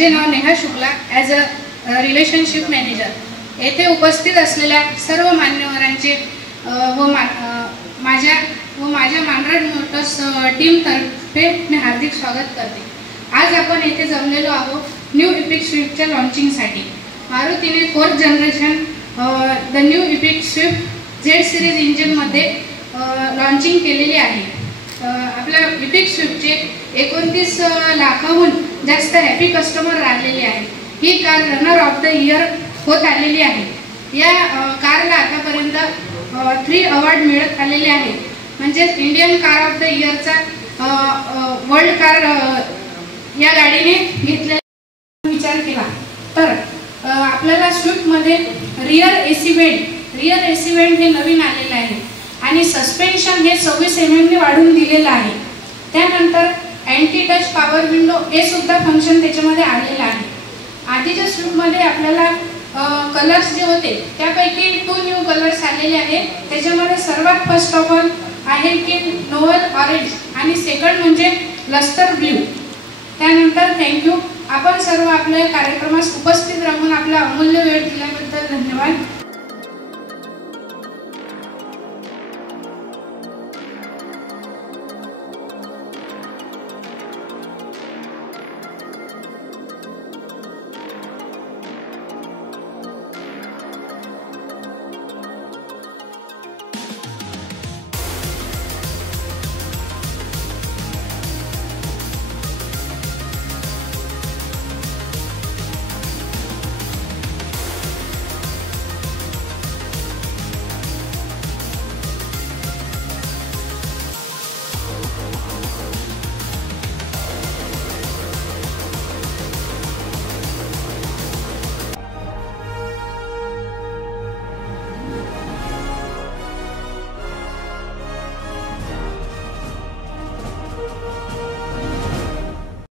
माझे नाव Neha Shukla as a relationship manager. येथे उपस्थित असलेल्या सर्व मान्यवरांचे माझ्या मानराज मोटर्स टीमतर्फे मी हार्दिक स्वागत करते। आज आपण येथे जमलेलो आहोत न्यू इपिक स्विफ्टच्या लॉन्चिंगसाठी। मारुतीने 4th generation the new EPIC Swift Z series इंजिनमध्ये लॉन्चिंग केलेली आहे। आपल्या इपिक स्विफ्टचे 29 लाखाहून जास्त हॅपी कस्टमर राहिलेले आहेत। ही car runner of the year होत आलेली आहे। या कारला आतापर्यंत 3 अवॉर्ड मिळत आलेले आहेत, म्हणजे इंडियन कार ऑफ द इयरचा वर्ल्ड कार या गाडीने घेतलेला विचार केला तर आपल्याला स्विफ्टमध्ये रियर एसी वेंट हे नवीन आलेले आहे आणि सस्पेन्शन हे 26 mm ने वाढवून दिलेलं आहे। त्यानंतर अँटी टच पॉवर विंडो हे सुद्धा फंक्शन त्याच्यामध्ये आलेलं आहे। आधीच्या स्विफ्टमध्ये आपल्याला कलर्स जे होते त्यापैकी 2 न्यू कलर्स आलेले आहेत। त्याच्यामध्ये सर्वात फर्स्ट ऑफ ऑल आहे की नोवल ऑरेंज आणि सेकंड म्हणजे लस्टर ब्ल्यू। त्यानंतर थँक्यू, आपण सर्व आपल्या कार्यक्रमास उपस्थित राहून आपला अमूल्य वेळ दिल्याबद्दल धन्यवाद।